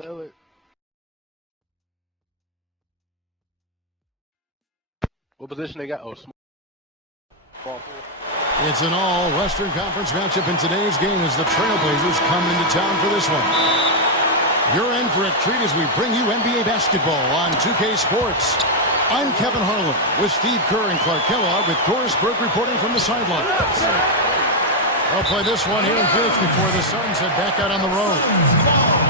Throw it. What position they got? Oh, small. It's an all-Western Conference matchup in today's game as the Trailblazers come into town for this one. You're in for a treat as we bring you NBA basketball on 2K Sports. I'm Kevin Harlan with Steve Kerr and Clark Kellogg with Doris Burke reporting from the sidelines. They'll play this one here in Phoenix before the Suns head back out on the road.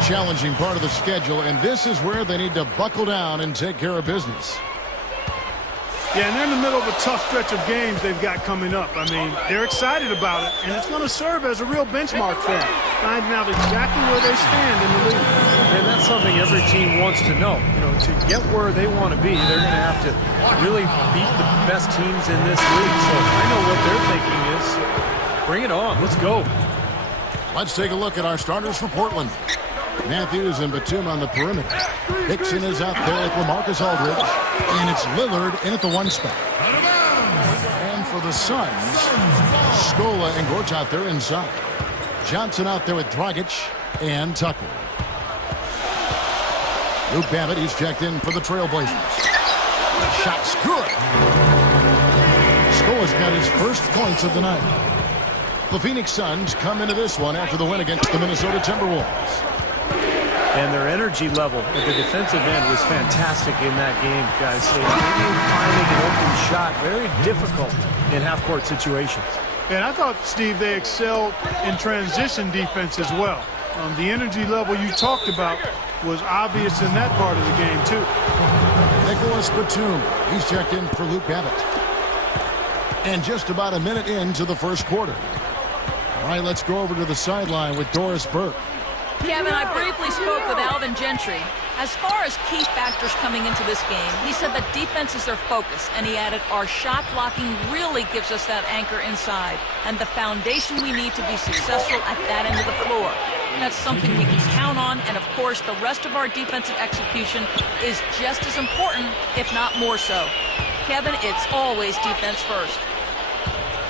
Challenging part of the schedule, and this is where they need to buckle down and take care of business. Yeah, and they're in the middle of a tough stretch of games they've got coming up. I mean, they're excited about it, and it's going to serve as a real benchmark for them, finding out exactly where they stand in the league. And that's something every team wants to know. You know, to get where they want to be, they're going to have to really beat the best teams in this league. So I know what they're thinking is, bring it on. Let's go. Let's take a look at our starters for Portland. Matthews and Batum on the perimeter. Hickson is out there with LaMarcus Aldridge. And it's Lillard in at the one spot. And for the Suns, Scola and Gort's out there inside. Johnson out there with Dragic and Tucker. Luke Babbitt, he's checked in for the Trailblazers. Shot's good. Scola's got his first points of the night. The Phoenix Suns come into this one after the win against the Minnesota Timberwolves. And their energy level at the defensive end was fantastic in that game, guys. They made finding an open shot very difficult in half-court situations. And I thought, Steve, they excelled in transition defense as well. The energy level you talked about was obvious in that part of the game, too. Nicholas Batum, he's checked in for Luke Babbitt. And just about a minute into the first quarter. All right, let's go over to the sideline with Doris Burke. Kevin, I briefly spoke with Alvin Gentry. As far as key factors coming into this game, he said that defense is their focus, and he added, our shot blocking really gives us that anchor inside, and the foundation we need to be successful at that end of the floor. That's something we can count on, and of course, the rest of our defensive execution is just as important, if not more so. Kevin, it's always defense first.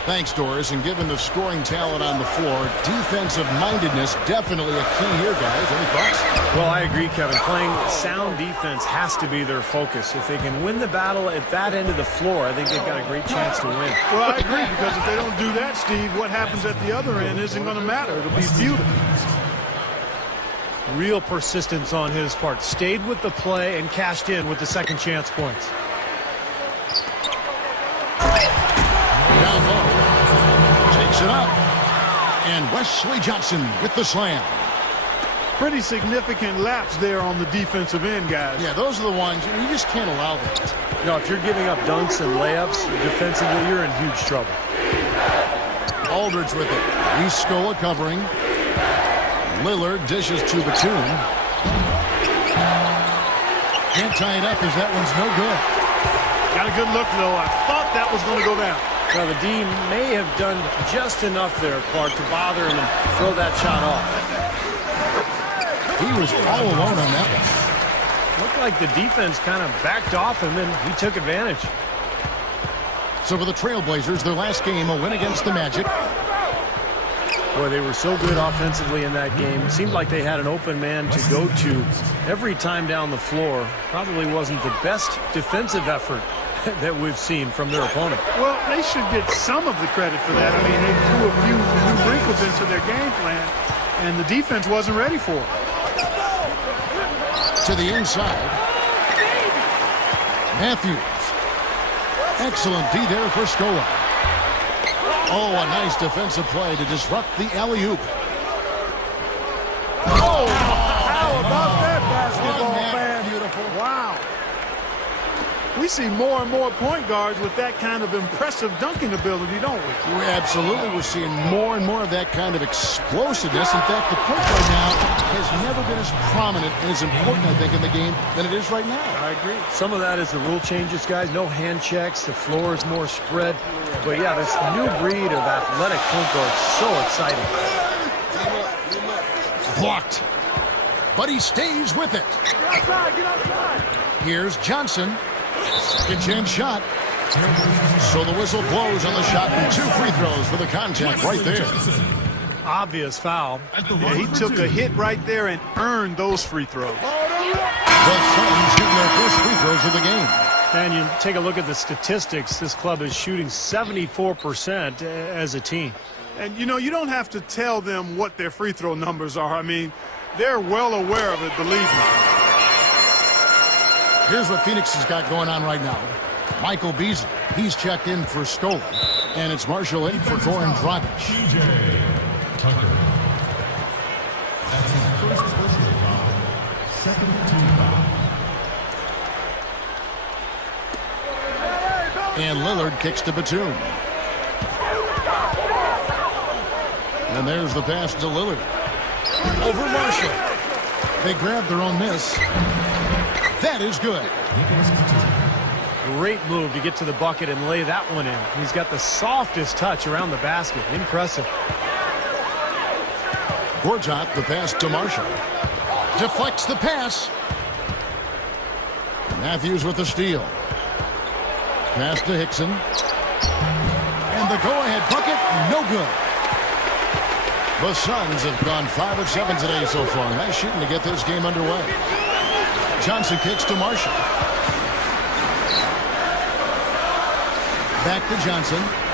Thanks, Doris. And given the scoring talent on the floor, defensive mindedness definitely a key here, guys. Any thoughts? Well, I agree, Kevin. Playing sound defense has to be their focus. If they can win the battle at that end of the floor, I think they've got a great chance to win. Well, I agree, because if they don't do that, Steve, what happens at the other end isn't going to matter. It'll be futile. Real persistence on his part. Stayed with the play and cashed in with the second chance points. Down low. Takes it up. And Wesley Johnson with the slam. Pretty significant lapse there on the defensive end, guys. Yeah, those are the ones you just can't allow that. No, if you're giving up dunks and layups defensively, you're in huge trouble. Aldridge with it. He's Scola covering. Lillard dishes to Batum. Can't tie it up as that one's no good. Got a good look, though. I thought that was going to go down. Well, the D may have done just enough there, Clark, to bother him and throw that shot off. He was all alone on that one. Looked like the defense kind of backed off him, and he took advantage. So for the Trailblazers, their last game, a win against the Magic. Boy, they were so good offensively in that game. It seemed like they had an open man to go to every time down the floor. Probably wasn't the best defensive effort that we've seen from their opponent. Well, they should get some of the credit for that. I mean, they threw a few new wrinkles into their game plan, and the defense wasn't ready for it. To the inside. Matthews. Excellent D there for Scola. Oh, a nice defensive play to disrupt the alley-oop. Oh, how about that basketball, man? Beautiful. Wow. We see more and more point guards with that kind of impressive dunking ability, don't we? Absolutely. We're seeing more and more of that kind of explosiveness. In fact, the point right now has never been as prominent and as important, I think, in the game than it is right now. I agree. Some of that is the rule changes, guys. No hand checks. The floor is more spread. But, yeah, this new breed of athletic point guard is so exciting. Blocked. But he stays with it. Get outside, get outside. Here's Johnson. Second chance shot. So the whistle blows on the shot and 2 free throws for the contact right there. obvious foul. Yeah, he took a hit right there and earned those free throws. The Suns shooting their first free throws of the game. And you take a look at the statistics. This club is shooting 74% as a team. And, you know, you don't have to tell them what their free throw numbers are. I mean, they're well aware of it, believe me. Here's what Phoenix has got going on right now. Michael Beasley, he's checked in for Stolen. And it's Marshall in for Goran Dragic. Tucker. That's his first personal foul. Second team foul. And Lillard kicks to Batum. And there's the pass to Lillard. Over Marshall. They grab their own miss. That is good. Great move to get to the bucket and lay that one in. He's got the softest touch around the basket. Impressive. Gortat, the pass to Marshall. Deflects the pass. Matthews with the steal. Pass to Hickson. And the go-ahead bucket, no good. The Suns have gone 5 of 7 today so far. Nice shooting to get this game underway. Johnson kicks to Marshall. Back to Johnson.